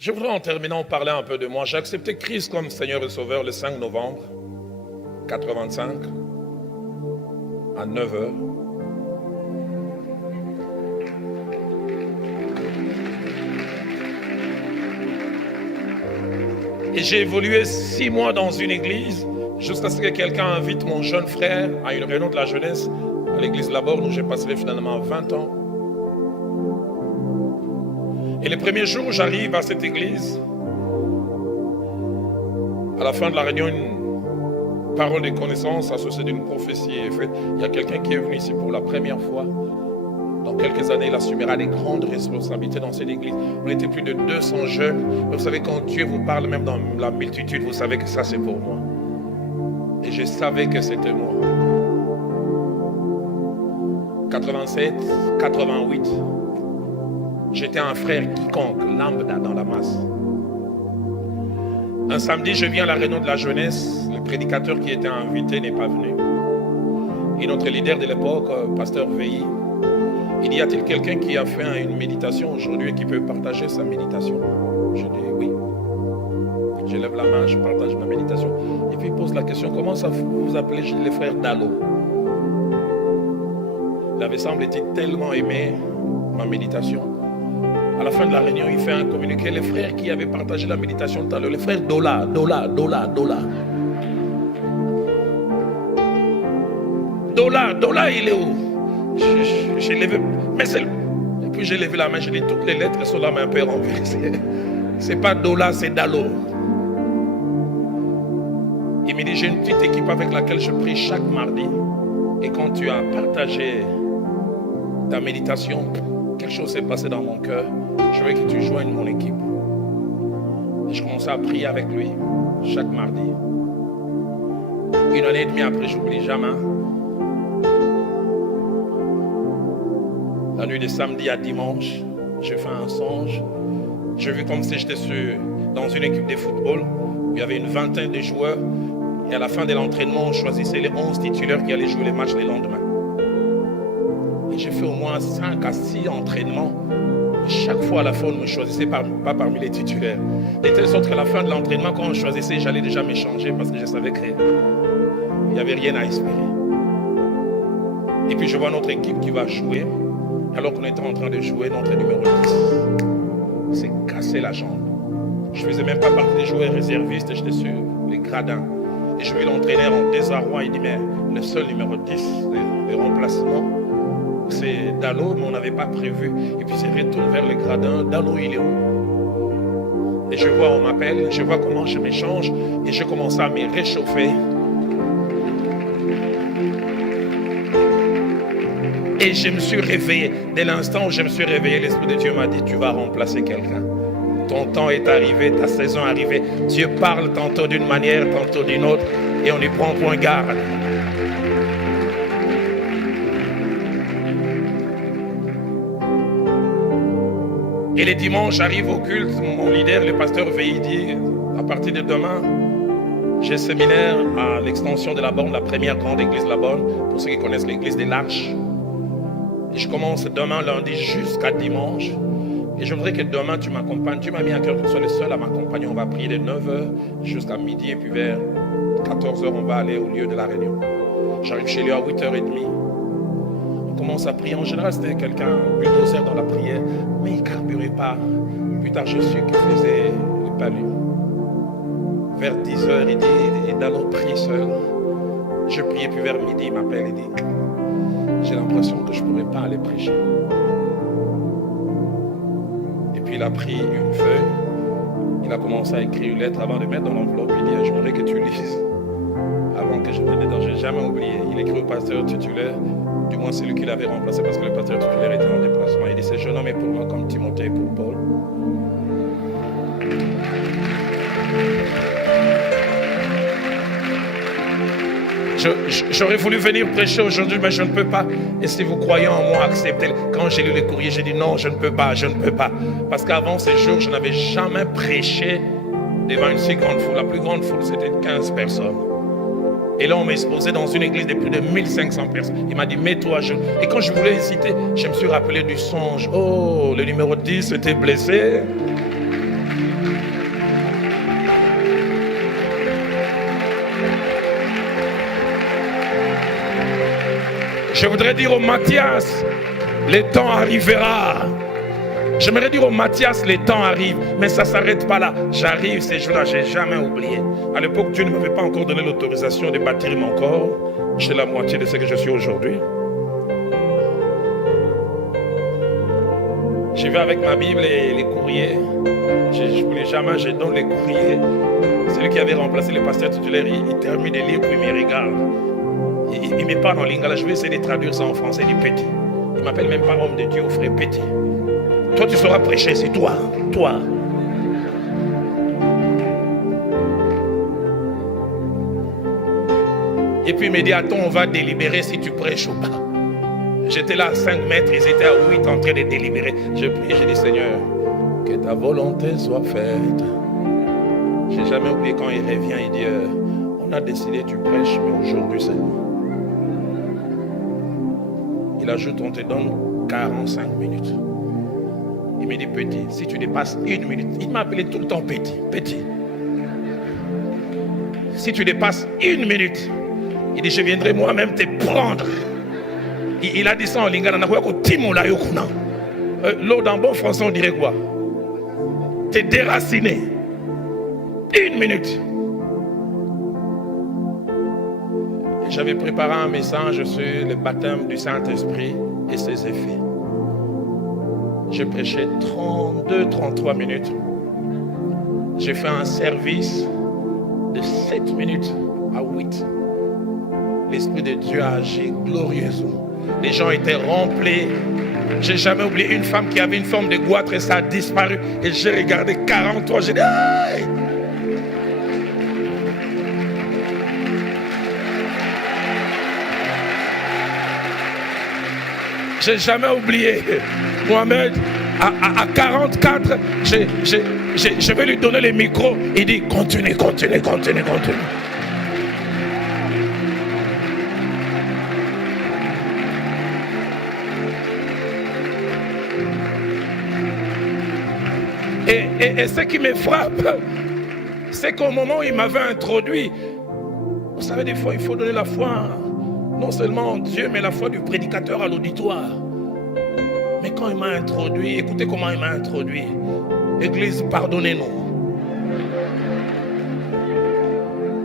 Je voudrais en terminant parler un peu de moi. J'ai accepté Christ comme Seigneur et Sauveur le 5 novembre 85 à 9 heures. Et j'ai évolué 6 mois dans une église jusqu'à ce que quelqu'un invite mon jeune frère à une réunion de la jeunesse à l'église Laborde où j'ai passé finalement 20 ans. Et le premier jour où j'arrive à cette église, à la fin de la réunion, une parole de connaissance associée d'une prophétie est faite. Il y a quelqu'un qui est venu ici pour la première fois. Dans quelques années, il assumera des grandes responsabilités dans cette église. On était plus de 200 jeunes. Vous savez, quand Dieu vous parle, même dans la multitude, vous savez que ça, c'est pour moi. Et je savais que c'était moi. 87, 88, j'étais un frère quiconque, lambda dans la masse. Un samedi, je viens à la réunion de la jeunesse. Le prédicateur qui était invité n'est pas venu. Et notre leader de l'époque, pasteur Veilly, il dit, y a-t-il quelqu'un qui a fait une méditation aujourd'hui et qui peut partager sa méditation? Je dis oui. Je lève la main, je partage ma méditation. Et puis il pose la question, comment ça vous appelez? Je dis les frères Dalo. Il avait semble-t-il tellement aimé ma méditation. À la fin de la réunion, il fait un communiqué. Les frères qui avaient partagé la méditation tout à l'heure, les frères Dola. Dola, il est où? J'ai levé, mais c'est... Et puis j'ai levé la main, j'ai dit toutes les lettres sont là, mais un peu renversées. C'est pas Dola, c'est Dalo. Il me dit, j'ai une petite équipe avec laquelle je prie chaque mardi. Et quand tu as partagé ta méditation, quelque chose s'est passé dans mon cœur. Je veux que tu joignes mon équipe. Et je commençais à prier avec lui chaque mardi. Une année et demie après, j'oublie jamais. La nuit de samedi à dimanche, j'ai fait un songe. J'ai vu comme si j'étais dans une équipe de football où il y avait une vingtaine de joueurs. Et à la fin de l'entraînement, on choisissait les 11 titulaires qui allaient jouer les matchs le lendemain. Et j'ai fait au moins 5 à 6 entraînements. Et chaque fois à la fin, on ne me choisissait pas parmi les titulaires. De telle sorte qu'à la fin de l'entraînement, quand on choisissait, j'allais déjà m'échanger parce que je savais qu'il n'y avait rien à espérer. Et puis je vois notre équipe qui va jouer. Alors qu'on était en train de jouer, notre numéro 10 s'est cassé la jambe. Je ne faisais même pas partie des joueurs réservistes, j'étais sur les gradins. Et je vis l'entraîneur en désarroi, il dit, mais le seul numéro 10, le remplacement, c'est Dalo, mais on n'avait pas prévu. Et puis il retourne vers les gradins, Dalo, il est où? Et je vois, on m'appelle, je vois comment je m'échange, et je commence à me réchauffer. Et je me suis réveillé. Dès l'instant où je me suis réveillé, l'Esprit de Dieu m'a dit, tu vas remplacer quelqu'un. Ton temps est arrivé, ta saison est arrivée. Dieu parle tantôt d'une manière, tantôt d'une autre, et on y prend point garde. Et les dimanches, j'arrive au culte, mon leader, le pasteur Veilly, dit, à partir de demain, j'ai séminaire à l'extension de la Borne, la première grande église de la Borne, pour ceux qui connaissent l'église des Larches. Et je commence demain, lundi, jusqu'à dimanche. Et je voudrais que demain, tu m'accompagnes. Tu m'as mis à cœur que tu sois le seul à m'accompagner. On va prier de 9h jusqu'à midi. Et puis vers 14h, on va aller au lieu de la réunion. J'arrive chez lui à 8h30. On commence à prier. En général, c'était quelqu'un bulldozer dans la prière. Mais il ne carburait pas. Plus tard, je suis qu'il faisait le palu. Vers 10h, il dit, et Dalo prie seul. Je priais, puis vers midi, il m'appelle et dit, j'ai l'impression que je ne pourrais pas aller prêcher. Et puis il a pris une feuille, il a commencé à écrire une lettre avant de mettre dans l'enveloppe. Il dit, j'aimerais que tu lises avant que je te dedans. Je n'ai jamais oublié. Il écrit au pasteur titulaire, du moins celui qui l'avait remplacé parce que le pasteur titulaire était en déplacement. Il dit, ce jeune homme est pour moi comme Timothée pour Paul. J'aurais voulu venir prêcher aujourd'hui, mais je ne peux pas. Et si vous croyez en moi, acceptez-le. Quand j'ai lu le courrier, j'ai dit non, je ne peux pas. Parce qu'avant ces jours, je n'avais jamais prêché devant une si grande foule. La plus grande foule, c'était 15 personnes. Et là, on m'a exposé dans une église de plus de 1500 personnes. Il m'a dit, mets-toi à genoux. Et quand je voulais hésiter, je me suis rappelé du songe. Oh, le numéro 10 était blessé. Je voudrais dire au Mathias, le temps arrivera. J'aimerais dire au Mathias, le temps arrive, mais ça ne s'arrête pas là. J'arrive ces jours-là, je n'ai jamais oublié. À l'époque, Dieu ne m'avait pas encore donné l'autorisation de bâtir mon corps. J'ai la moitié de ce que je suis aujourd'hui. Je vais avec ma Bible et les courriers. Je ne voulais jamais, je donne les courriers. Celui qui avait remplacé le pasteur titulaire, il termine de lire, puis il me regarde. Il me parle en lingala. Je vais essayer de traduire ça en français, il est petit. Il ne m'appelle même pas homme de Dieu, frère petit. Toi, tu sauras prêcher, c'est toi. Toi. Et puis il me dit, attends, on va délibérer si tu prêches ou pas. J'étais là à 5 mètres, ils étaient à 8 en train de délibérer. Je prie, j'ai dit, Seigneur, que ta volonté soit faite. J'ai jamais oublié quand il revient, il dit, on a décidé, tu prêches, mais aujourd'hui c'est nous. Il ajoute, on te donne 45 minutes. Il me dit, petit, si tu dépasses 1 minute, il m'a appelé tout le temps petit, petit. Si tu dépasses 1 minute, il dit, je viendrai moi-même te prendre. Il a dit ça en lingala. L'eau dans bon français, on dirait quoi? T'es déraciné. 1 minute. J'avais préparé un message sur le baptême du Saint-Esprit et ses effets. J'ai prêché 32-33 minutes. J'ai fait un service de 7 minutes à 8. L'Esprit de Dieu a agi glorieusement. Les gens étaient remplis. J'ai jamais oublié une femme qui avait une forme de goitre et ça a disparu. Et j'ai regardé 43. J'ai dit, hey! J'ai jamais oublié. Mohamed, à 44, je vais lui donner le micro. Il dit, continue. Et ce qui me frappe, c'est qu'au moment où il m'avait introduit, vous savez, des fois, il faut donner la foi, non seulement en Dieu, mais la foi du prédicateur à l'auditoire. Mais quand il m'a introduit, écoutez comment il m'a introduit. Église, pardonnez-nous.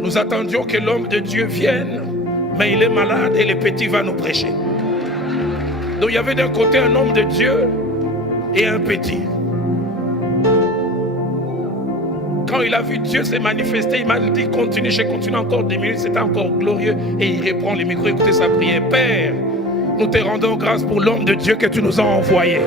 Nous attendions que l'homme de Dieu vienne, mais il est malade et le petit va nous prêcher. Donc il y avait d'un côté un homme de Dieu et un petit. Quand il a vu Dieu se manifester, il m'a dit continue, j'ai continué encore 2 minutes, c'était encore glorieux. Et il reprend le micro, écoutez sa prière. Père, nous te rendons grâce pour l'homme de Dieu que tu nous as envoyé.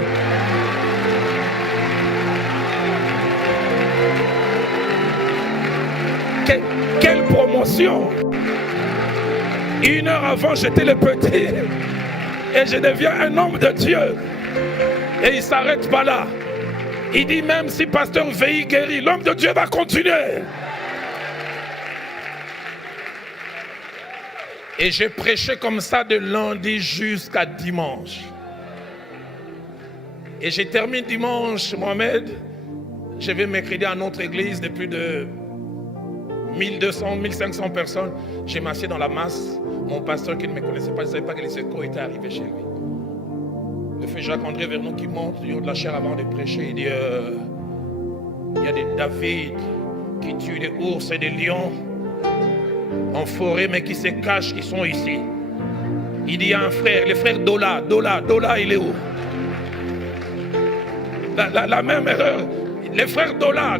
Quelle promotion! 1 heure avant, j'étais le petit. Et je deviens un homme de Dieu. Et il ne s'arrête pas là. Il dit même si pasteur Veille guérit, l'homme de Dieu va continuer. Et j'ai prêché comme ça de lundi jusqu'à dimanche. Et j'ai terminé dimanche, Mohamed. Je vais mercredi à notre église de plus de 1200, 1500 personnes. J'ai m'assieds dans la masse. Mon pasteur qui ne me connaissait pas, je ne savais pas que les échos étaient arrivés chez lui. Le frère Jacques-André Vernon qui monte du haut de la chair avant de prêcher, il dit il y a des David qui tuent des ours et des lions en forêt, mais qui se cachent, qui sont ici. Il dit il y a un frère, le frère Dola, il est où? La même erreur. Le frère Dola,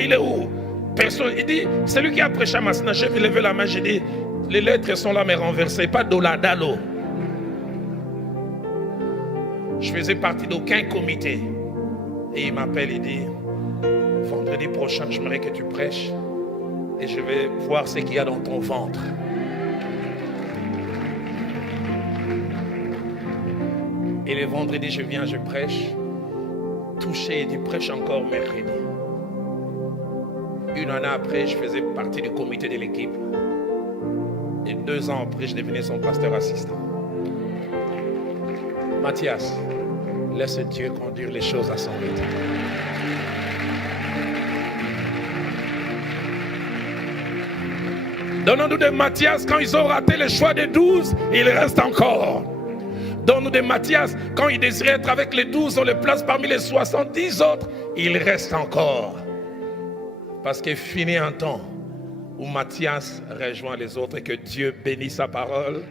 il est où? Personne. Il dit, celui qui a prêché à Massina, j'ai levé la main, j'ai dit, les lettres sont là mais renversées, pas Dola, Dalo. Je faisais partie d'aucun comité. Et il m'appelle, il dit, vendredi prochain, j'aimerais que tu prêches. Et je vais voir ce qu'il y a dans ton ventre. Et le vendredi, je viens, je prêche. Touché, il dit, prêche encore mercredi. 1 année après, je faisais partie du comité de l'équipe. Et 2 ans après, je devenais son pasteur assistant. Mathias, laisse Dieu conduire les choses à son rythme. Donne-nous des Matthias quand ils ont raté le choix des 12, il reste encore. Donne-nous des Matthias quand ils désiraient être avec les 12, on les place parmi les 70 autres, il reste encore. Parce qu'il finit un temps où Matthias rejoint les autres et que Dieu bénisse sa parole.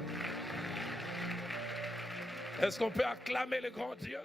Est-ce qu'on peut acclamer le grand Dieu?